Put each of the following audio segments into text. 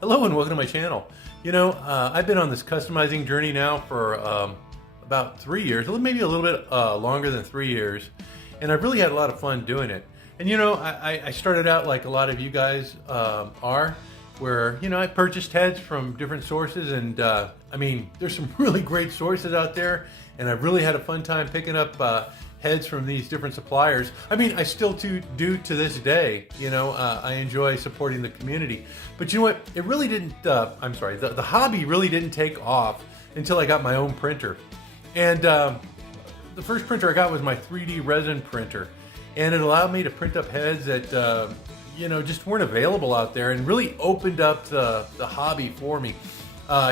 Hello and welcome to my channel. I've been on this customizing journey now for about 3 years, maybe a little bit longer than 3 years, and I've really had a lot of fun doing it. And I started out like a lot of you guys are, where I purchased heads from different sources, and there's some really great sources out there, and I've really had a fun time picking up heads from these different suppliers. I still do to this day. I enjoy supporting the community. But you know what? It really didn't, the hobby really didn't take off until I got my own printer. And the first printer I got was my 3D resin printer. And it allowed me to print up heads that, just weren't available out there, and really opened up the hobby for me.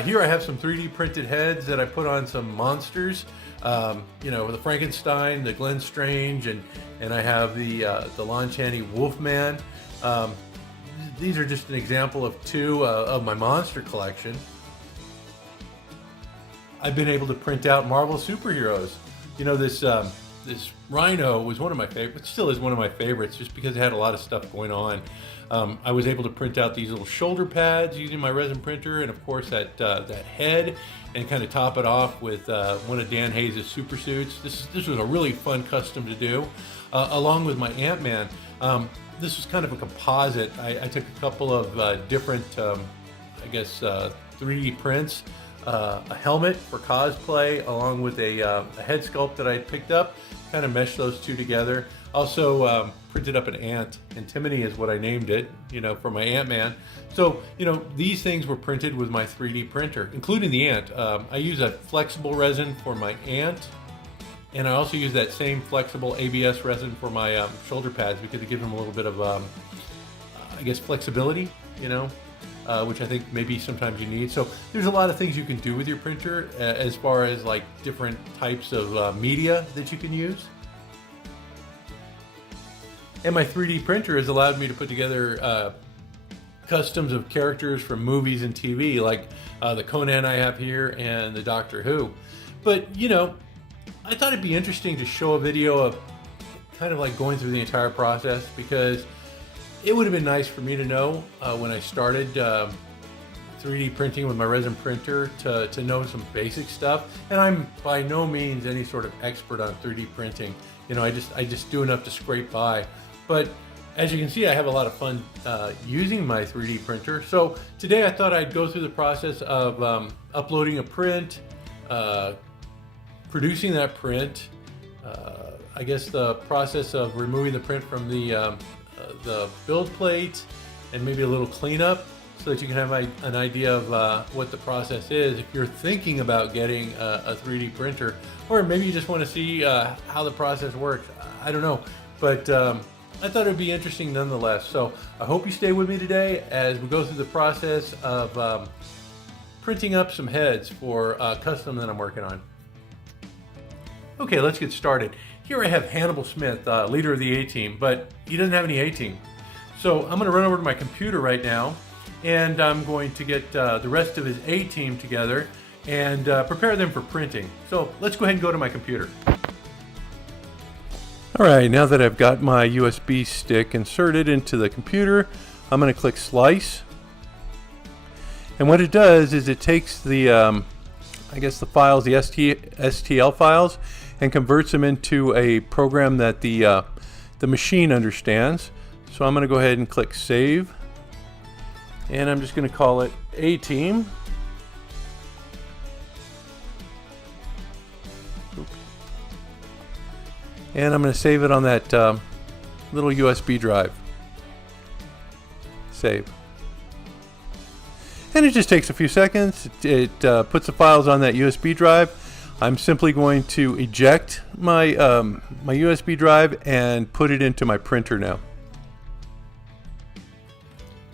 Here I have some 3D printed heads that I put on some monsters. The Frankenstein, the Glenn Strange, and I have the Lon Chaney Wolfman. These are just an example of two of my monster collection. I've been able to print out Marvel superheroes. This Rhino was one of my favorites, still is one of my favorites, just because it had a lot of stuff going on. I was able to print out these little shoulder pads using my resin printer, and of course that head, and kind of top it off with one of Dan Hayes' super suits. This was a really fun custom to do, along with my Ant-Man. This was kind of a composite. I took a couple of different, 3D prints, a helmet for cosplay, along with a head sculpt that I had picked up, kind of meshed those two together. Also printed up an ant, and Timony is what I named it, for my Ant-Man. So, these things were printed with my 3D printer, including the ant. I use a flexible resin for my ant, and I also use that same flexible ABS resin for my shoulder pads, because it gives them a little bit of, flexibility, which I think maybe sometimes you need. So there's a lot of things you can do with your printer as far as like different types of media that you can use. And my 3D printer has allowed me to put together customs of characters from movies and TV, like the Conan I have here and the Doctor Who. But, I thought it'd be interesting to show a video of kind of like going through the entire process, because it would have been nice for me to know when I started 3D printing with my resin printer to know some basic stuff. And I'm by no means any sort of expert on 3D printing. I just do enough to scrape by. But as you can see, I have a lot of fun using my 3D printer. So today I thought I'd go through the process of uploading a print, producing that print, the process of removing the print from the build plate, and maybe a little cleanup, so that you can have an idea of what the process is if you're thinking about getting a 3D printer, or maybe you just want to see how the process works. I don't know, but I thought it would be interesting nonetheless. So I hope you stay with me today as we go through the process of printing up some heads for a custom that I'm working on. Okay, let's get started. Here I have Hannibal Smith, leader of the A-Team, but he doesn't have any A-Team. So I'm going to run over to my computer right now, and I'm going to get the rest of his A-Team together and prepare them for printing. So let's go ahead and go to my computer. All right, now that I've got my USB stick inserted into the computer, I'm going to click Slice. And what it does is it takes the, the files, the STL files, and converts them into a program that the machine understands. So I'm going to go ahead and click Save, and I'm just going to call it A-Team. And I'm going to save it on that little USB drive. Save. And it just takes a few seconds. It puts the files on that USB drive. I'm simply going to eject my my USB drive and put it into my printer now.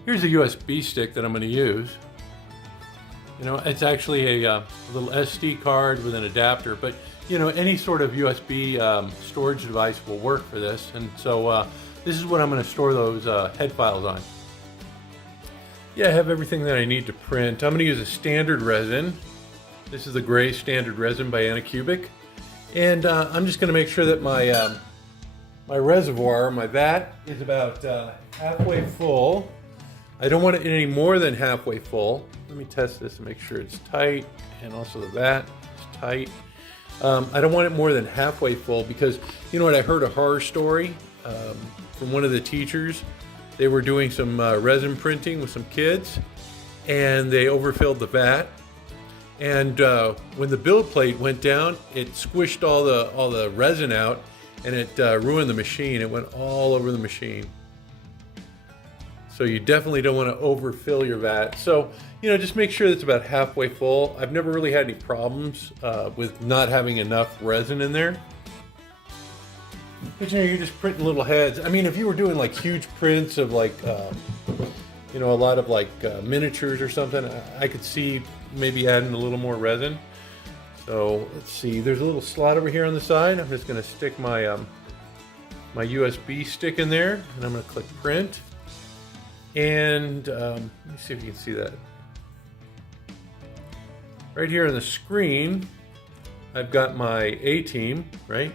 Here's a USB stick that I'm going to use. It's actually a little SD card with an adapter, but any sort of USB storage device will work for this. And so this is what I'm going to store those head files on. Yeah, I have everything that I need to print. I'm going to use a standard resin. This is the gray standard resin by Anycubic, and I'm just going to make sure that my my reservoir, my vat, is about halfway full I don't want it any more than halfway full. Let me test this and make sure it's tight, and also that is tight. I don't want it more than halfway full because, you know what, I heard a horror story from one of the teachers. They were doing some resin printing with some kids, and they overfilled the vat. And when the build plate went down, it squished all the resin out, and it ruined the machine. It went all over the machine. So you definitely don't want to overfill your vat. So, you know, just make sure that's about halfway full. I've never really had any problems with not having enough resin in there. But you know, you're just printing little heads. I mean, if you were doing like huge prints of like, you know, a lot of like miniatures or something, I could see maybe adding a little more resin. So let's see, there's a little slot over here on the side. I'm just gonna stick my, my USB stick in there, and I'm gonna click print. And let me see if you can see that. Right here on the screen, I've got my A-team, right?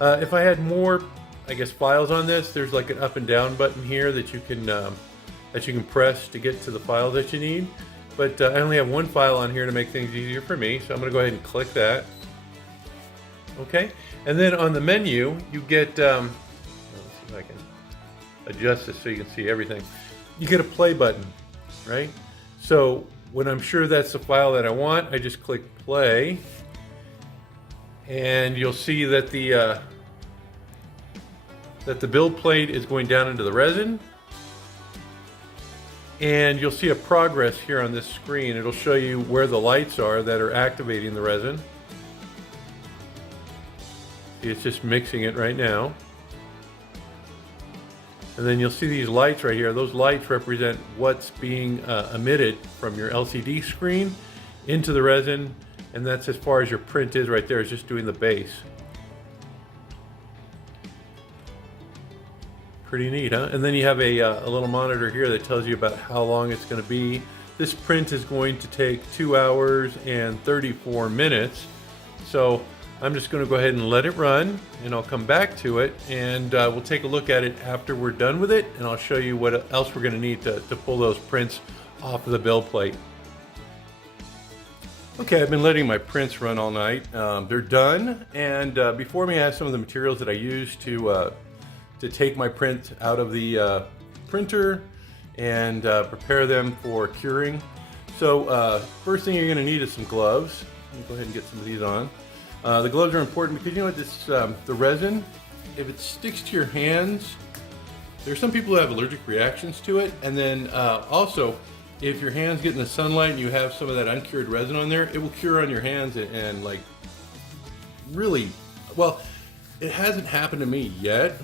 If I had more, I guess, files on this, there's like an up and down button here that you can press to get to the file that you need. But I only have one file on here to make things easier for me, so I'm going to go ahead and click that. Okay, and then on the menu, you get, let's see if I can adjust this so you can see everything. You get a play button, right? So when I'm sure that's the file that I want, I just click play, and you'll see that the build plate is going down into the resin, and you'll see a progress here on this screen. It'll show you where the lights are that are activating the resin. See, it's just mixing it right now. And then you'll see these lights right here. Those lights represent what's being emitted from your LCD screen into the resin, and that's as far as your print is right there. It's just doing the base. Pretty neat, huh? And then you have a little monitor here that tells you about how long it's going to be. This print is going to take 2 hours and 34 minutes. So I'm just going to go ahead and let it run, and I'll come back to it, and we'll take a look at it after we're done with it, and I'll show you what else we're going to need to pull those prints off of the build plate. Okay, I've been letting my prints run all night. They're done, and before me I have some of the materials that I use to take my print out of the printer and prepare them for curing. So first thing you're going to need is some gloves. Let me go ahead and get some of these on. The gloves are important because, you know what, this the resin, if it sticks to your hands, there's some people who have allergic reactions to it, and then also if your hands get in the sunlight and you have some of that uncured resin on there, it will cure on your hands and like really, well, it hasn't happened to me yet,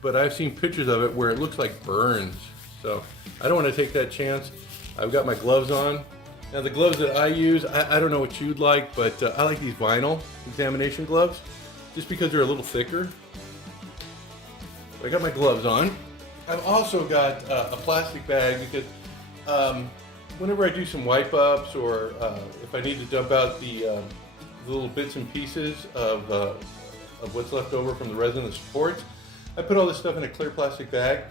but I've seen pictures of it where it looks like burns. So I don't want to take that chance. I've got my gloves on. Now the gloves that I use, I don't know what you'd like, but I like these vinyl examination gloves just because they're a little thicker. So I got my gloves on. I've also got a plastic bag because whenever I do some wipe ups, or if I need to dump out the little bits and pieces of what's left over from the resin that supports, I put all this stuff in a clear plastic bag.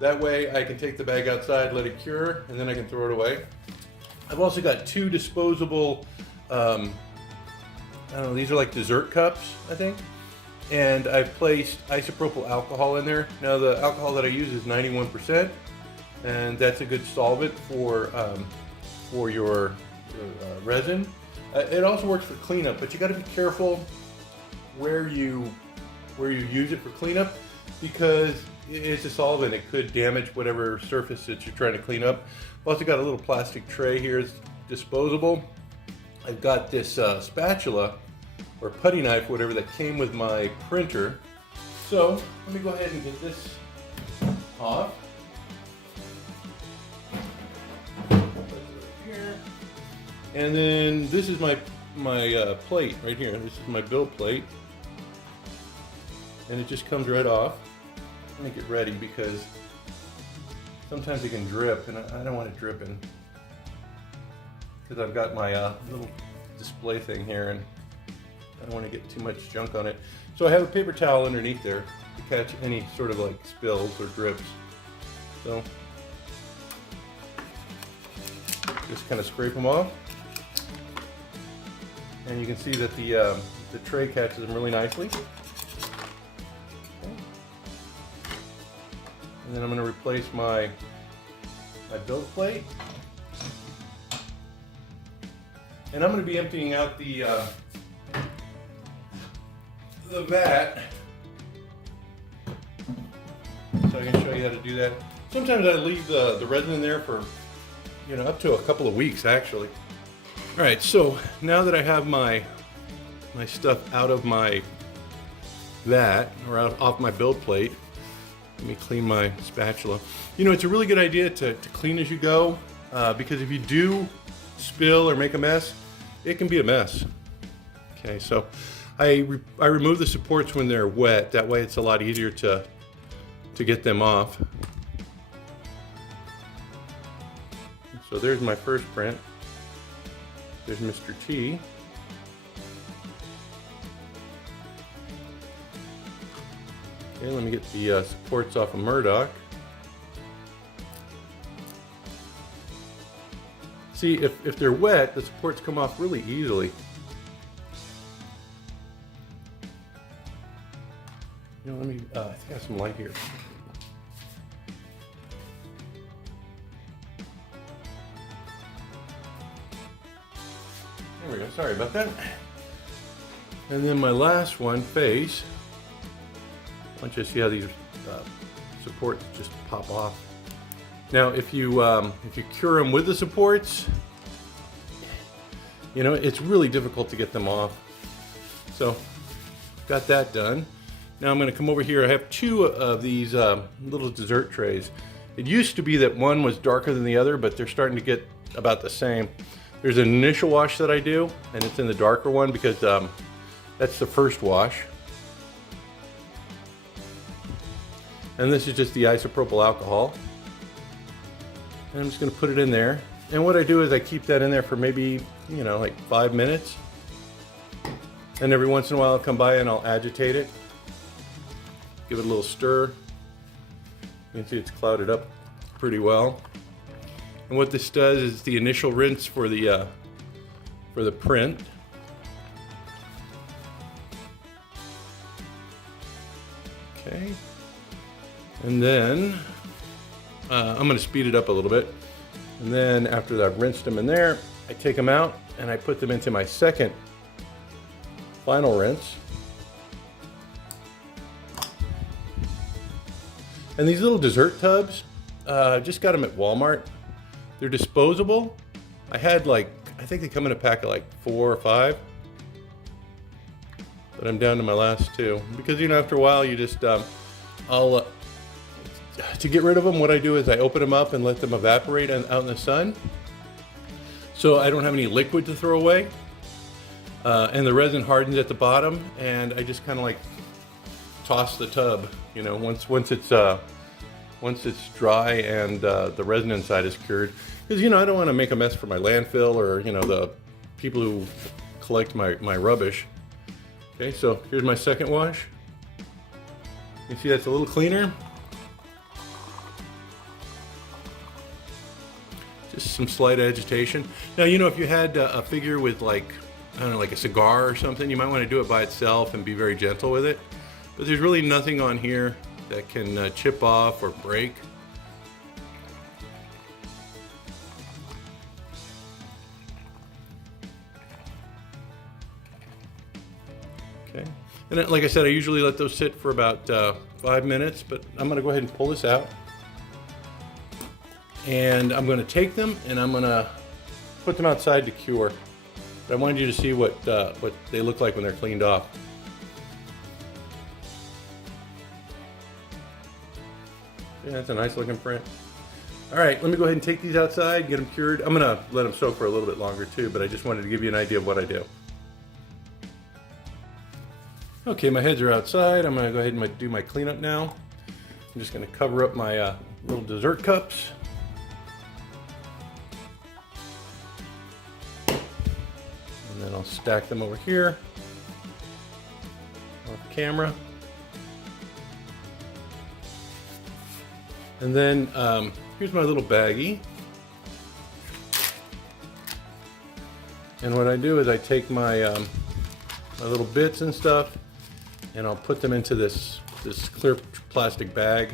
That way I can take the bag outside, let it cure, and then I can throw it away. I've also got two disposable, I don't know, these are like dessert cups, I think. And I've placed isopropyl alcohol in there. Now the alcohol that I use is 91%, and that's a good solvent for your resin. It also works for cleanup, but you got to be careful where you use it for cleanup, because it's a solvent. It could damage whatever surface that you're trying to clean up. I've also got a little plastic tray here. It's disposable. I've got this spatula or putty knife, whatever, that came with my printer. So let me go ahead and get this off. And then this is my plate right here. This is my build plate, and it just comes right off. Let me get ready because sometimes it can drip, and I don't want it dripping because I've got my little display thing here, and I don't want to get too much junk on it. So I have a paper towel underneath there to catch any sort of like spills or drips. So Just kind of scrape them off. And you can see that the tray catches them really nicely. Okay. And then I'm going to replace my build plate. And I'm going to be emptying out the vat. So I can show you how to do that. Sometimes I leave the resin in there for, you know, up to a couple of weeks actually. All right, so now that I have my stuff out of my vat or off my build plate, let me clean my spatula. You know, it's a really good idea to clean as you go because if you do spill or make a mess, it can be a mess. Okay, so I remove the supports when they're wet. That way it's a lot easier to get them off. So there's my first print. There's Mr. T. Okay, let me get the supports off of Murdoch. See, if they're wet, the supports come off really easily. You know, let me, I think I have some light here. There we go, sorry about that. And then my last one, face. I want you to see how these supports just pop off. Now, if you cure them with the supports, you know, it's really difficult to get them off. So, got that done. Now I'm going to come over here. I have two of these little dessert trays. It used to be that one was darker than the other, but they're starting to get about the same. There's an initial wash that I do, and it's in the darker one because that's the first wash. And this is just the isopropyl alcohol. And I'm just going to put it in there. And what I do is I keep that in there for maybe, you know, like 5 minutes. And every once in a while I'll come by and I'll agitate it. Give it a little stir. You can see it's clouded up pretty well. And what this does is the initial rinse for the print. Okay. And then I'm going to speed it up a little bit. And then after I've rinsed them in there, I take them out and I put them into my second final rinse. And these little dessert tubs, just got them at Walmart. They're disposable. I had I think they come in a pack of like 4 or 5. But I'm down to my last 2. Because, you know, after a while you just, to get rid of them, what I do is I open them up and let them evaporate out in the sun. So I don't have any liquid to throw away. And the resin hardens at the bottom, and I just kind of like toss the tub, you know, once it's dry and the resin inside is cured. Because, you know, I don't want to make a mess for my landfill or, you know, the people who collect my rubbish. Okay, so here's my second wash. You see that's a little cleaner. Just some slight agitation. Now, you know, if you had a figure with like, I don't know, like a cigar or something, you might want to do it by itself and be very gentle with it. But there's really nothing on here that can chip off or break. Okay, and then, like I said, I usually let those sit for about 5 minutes, but I'm going to go ahead and pull this out. And I'm going to take them and I'm going to put them outside to cure. But I wanted you to see what they look like when they're cleaned off. Yeah, that's a nice looking print. All right, let me go ahead and take these outside, get them cured. I'm gonna let them soak for a little bit longer too, but I just wanted to give you an idea of what I do. Okay, my heads are outside. I'm gonna go ahead and do my cleanup now. I'm just gonna cover up my little dessert cups. And then I'll stack them over here off camera. And then here's my little baggie. And what I do is I take my my little bits and stuff, and I'll put them into this clear plastic bag.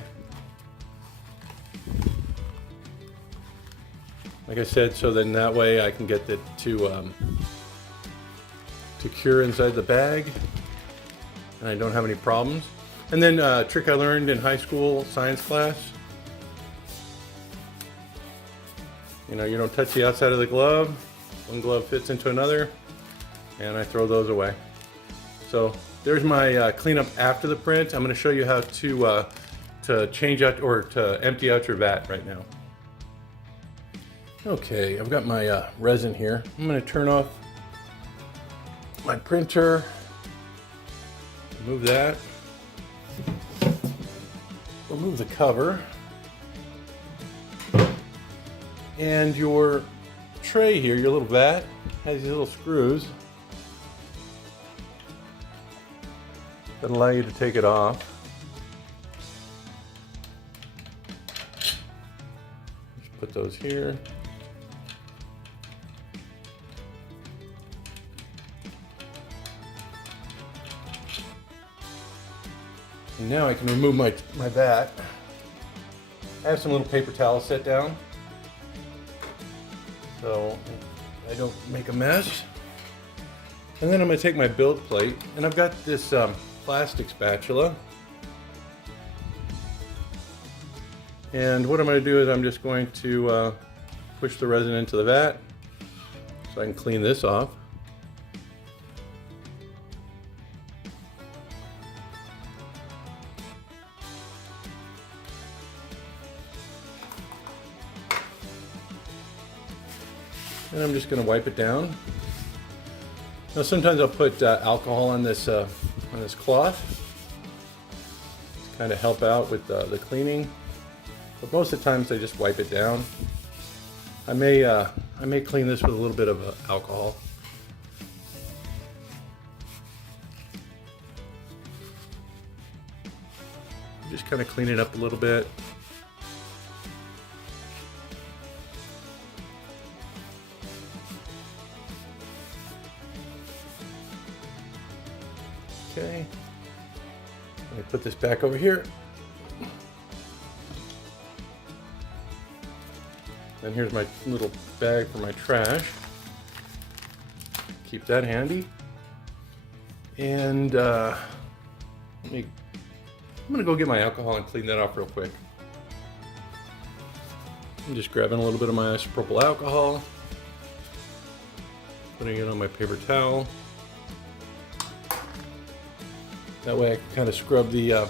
Like I said, so then that way I can get it to cure inside the bag, and I don't have any problems. And then a trick I learned in high school science class. You know, you don't touch the outside of the glove. One glove fits into another, and I throw those away. So there's my cleanup after the print. I'm going to show you how to change out or to empty out your vat right now. Okay, I've got my resin here. I'm going to turn off my printer. Remove that. Remove the cover. And your tray here, your little vat, has these little screws that allow you to take it off. Just put those here. And now I can remove my vat. I have some little paper towels set down so I don't make a mess. And then I'm going to take my build plate, and I've got this plastic spatula. And what I'm going to do is I'm just going to push the resin into the vat so I can clean this off. And I'm just going to wipe it down. Now sometimes I'll put alcohol on this cloth to kind of help out with the cleaning, but most of the times I just wipe it down. I may clean this with a little bit of alcohol. Just kind of clean it up a little bit. Okay, let me put this back over here. Then here's my little bag for my trash. Keep that handy. And I'm gonna go get my alcohol and clean that off real quick. I'm just grabbing a little bit of my isopropyl alcohol, putting it on my paper towel. That way I can kind of scrub the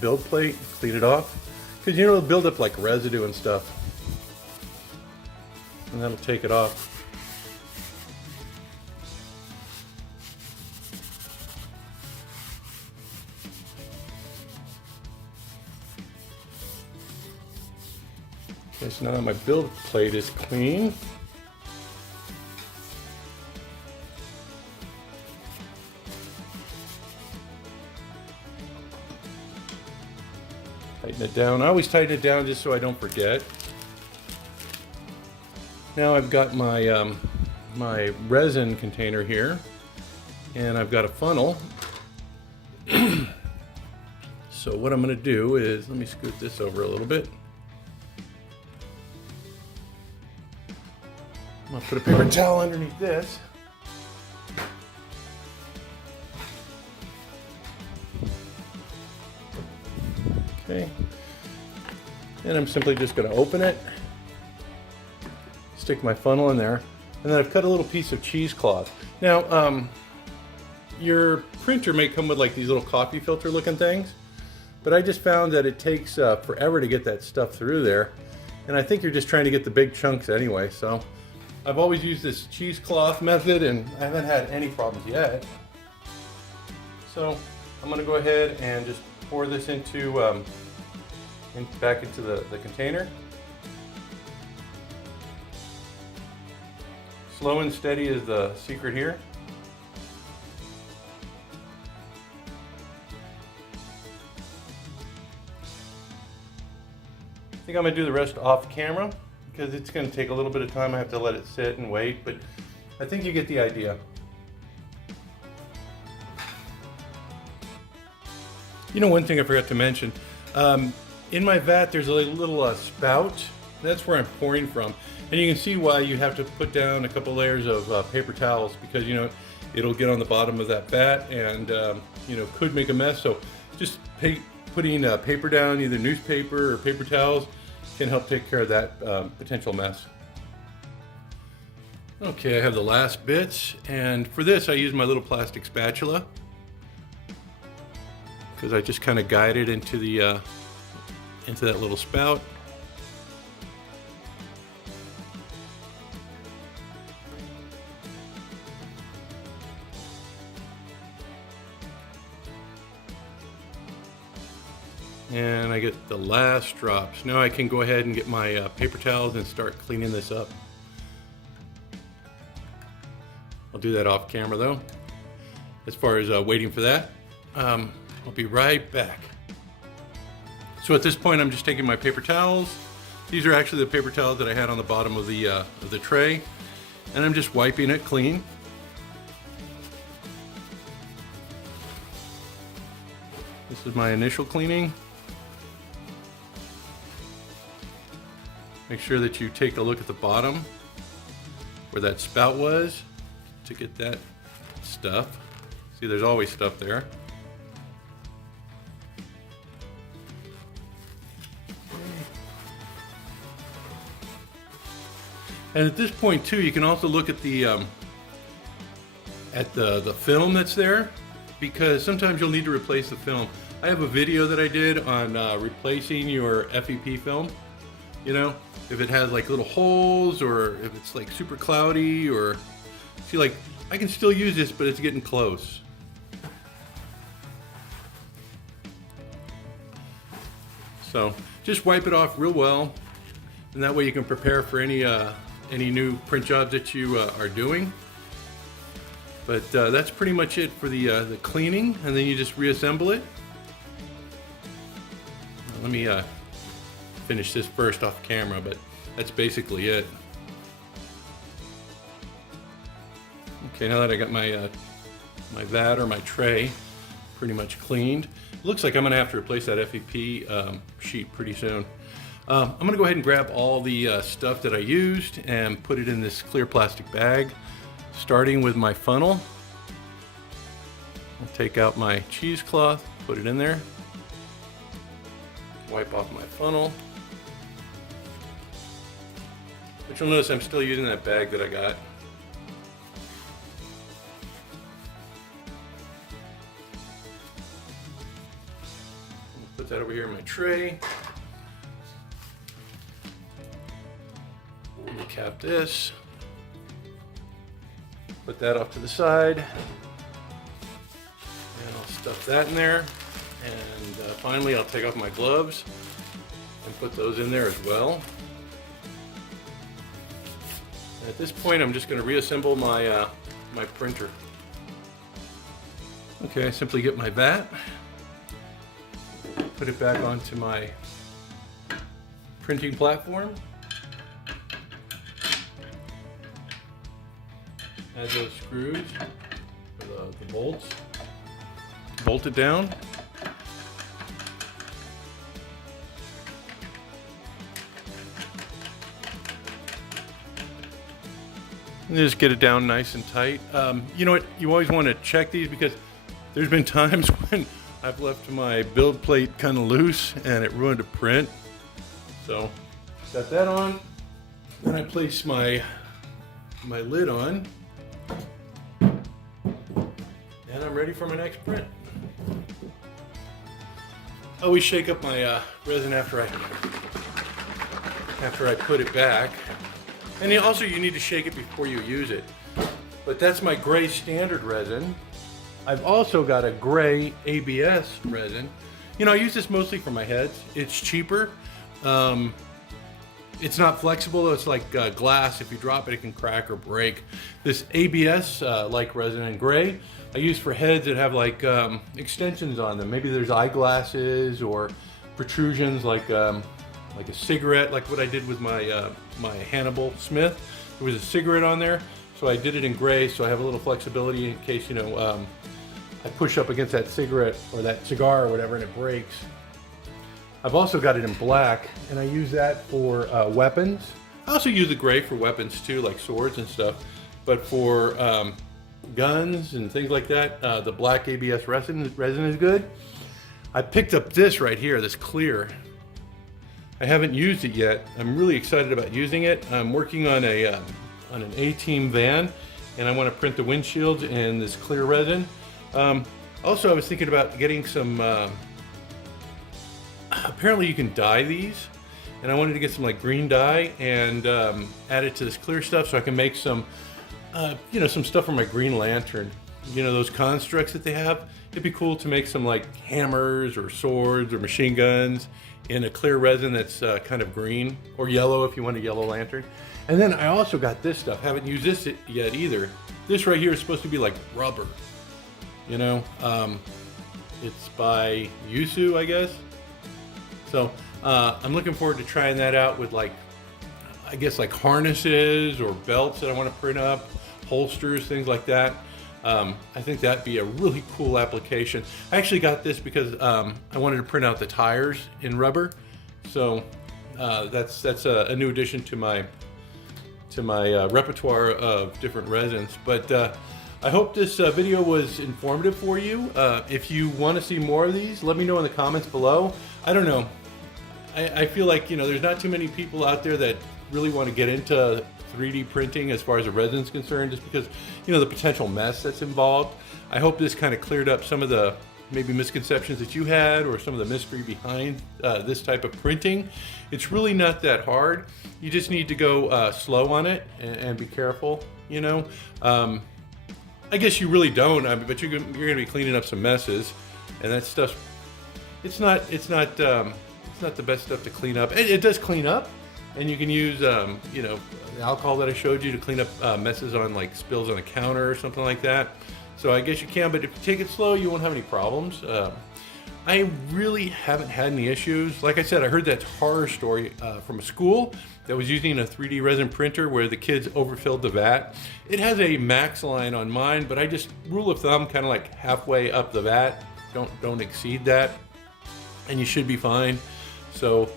build plate, clean it off. Because you know, it'll build up like residue and stuff. And that'll take it off. Okay, so now that my build plate is clean, tighten it down. I always tighten it down just so I don't forget. Now I've got my my resin container here, and I've got a funnel. So what I'm going to do is, let me scoot this over a little bit. I'm going to put a paper towel underneath this. Okay, and I'm simply just going to open it, stick my funnel in there, and then I've cut a little piece of cheesecloth. Now, your printer may come with like these little coffee filter looking things, but I just found that it takes forever to get that stuff through there, and I think you're just trying to get the big chunks anyway, so I've always used this cheesecloth method, and I haven't had any problems yet. So I'm going to go ahead and just pour this into back into the container. Slow and steady is the secret here. I think I'm going to do the rest off camera because it's going to take a little bit of time. I have to let it sit and wait, but I think you get the idea. You know, one thing I forgot to mention, in my vat there's a little spout. That's where I'm pouring from. And you can see why you have to put down a couple layers of paper towels, because, you know, it'll get on the bottom of that vat and, you know, could make a mess. So just putting paper down, either newspaper or paper towels, can help take care of that potential mess. Okay, I have the last bits, and for this I use my little plastic spatula, because I just kind of guide it into the into that little spout. And I get the last drops. Now I can go ahead and get my paper towels and start cleaning this up. I'll do that off camera though. As far as waiting for that, I'll be right back. So at this point, I'm just taking my paper towels. These are actually the paper towels that I had on the bottom of the tray, and I'm just wiping it clean. This is my initial cleaning. Make sure that you take a look at the bottom where that spout was to get that stuff. See, there's always stuff there. And at this point too, you can also look at the film that's there, because sometimes you'll need to replace the film. I have a video that I did on replacing your FEP film. You know, if it has like little holes, or if it's like super cloudy, or see, like, I can still use this, but it's getting close. So just wipe it off real well, and that way you can prepare for any new print jobs that you are doing. But that's pretty much it for the cleaning, and then you just reassemble it. Now, let me finish this first off camera, but that's basically it. Okay, now that I got my my vat or my tray pretty much cleaned, it looks like I'm gonna have to replace that FEP sheet pretty soon. I'm gonna go ahead and grab all the stuff that I used and put it in this clear plastic bag, starting with my funnel. I'll take out my cheesecloth, put it in there, wipe off my funnel. But you'll notice I'm still using that bag that I got. Put that over here in my tray. Let me cap this. Put that off to the side. And I'll stuff that in there. And finally, I'll take off my gloves and put those in there as well. And at this point, I'm just going to reassemble my my printer. Okay, I simply get my vat, put it back onto my printing platform, add those screws, the bolts, bolt it down. And just get it down nice and tight. You know what, you always want to check these, because there's been times when I've left my build plate kind of loose and it ruined a print. So got that on. Then I place my lid on, and I'm ready for my next print. I always shake up my resin after I put it back. And also you need to shake it before you use it. But that's my gray standard resin. I've also got a gray ABS resin. You know, I use this mostly for my heads. It's cheaper. It's not flexible. It's like glass. If you drop it, it can crack or break. This ABS like resin in gray, I use for heads that have like extensions on them. Maybe there's eyeglasses or protrusions like a cigarette, like what I did with my my Hannibal Smith. There was a cigarette on there. So I did it in gray, so I have a little flexibility in case, I push up against that cigarette or that cigar or whatever and it breaks. I've also got it in black, and I use that for weapons. I also use the gray for weapons too, like swords and stuff. But for guns and things like that, the black ABS resin is good. I picked up this right here, this clear. I haven't used it yet. I'm really excited about using it. I'm working on an A-Team van, and I want to print the windshields in this clear resin. Also, I was thinking about getting some, apparently you can dye these, and I wanted to get some like green dye and add it to this clear stuff so I can make some, some stuff for my Green Lantern. Those constructs that they have. It'd be cool to make some like hammers or swords or machine guns in a clear resin that's kind of green or yellow if you want a yellow lantern. And then I also got this stuff. Haven't used this yet either. This right here is supposed to be like rubber. It's by Yusu, I guess. So I'm looking forward to trying that out with like harnesses or belts that I want to print up, holsters, things like that. I think that'd be a really cool application. I actually got this because I wanted to print out the tires in rubber. So that's a new addition to my repertoire of different resins. But I hope this video was informative for you. If you want to see more of these, let me know in the comments below. I don't know. I feel like there's not too many people out there that really want to get into 3D printing as far as the resin's concerned, just because the potential mess that's involved. I hope this kind of cleared up some of the maybe misconceptions that you had or some of the mystery behind this type of printing. It's really not that hard. You just need to go slow on it and be careful. I guess you really don't, but you're going to be cleaning up some messes, and that stuff. It's not the best stuff to clean up. It does clean up. And you can use, the alcohol that I showed you to clean up messes on like spills on a counter or something like that. So I guess you can, but if you take it slow, you won't have any problems. I really haven't had any issues. Like I said, I heard that horror story from a school that was using a 3D resin printer where the kids overfilled the vat. It has a max line on mine, but I just rule of thumb, kind of like halfway up the vat. Don't exceed that, and you should be fine. So.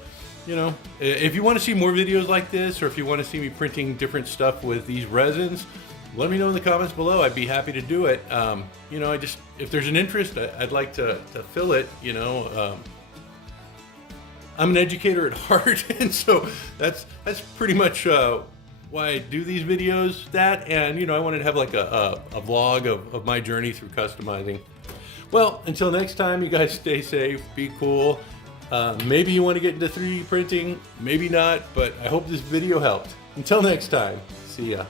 If you want to see more videos like this, or if you want to see me printing different stuff with these resins, let me know in the comments below. I'd be happy to do it. If there's an interest, I'd like to fill it. I'm an educator at heart, and so that's pretty much why I do these videos. And I wanted to have like a vlog of my journey through customizing. Well, until next time, you guys stay safe, be cool. Maybe you want to get into 3D printing, maybe not, but I hope this video helped. Until next time, see ya.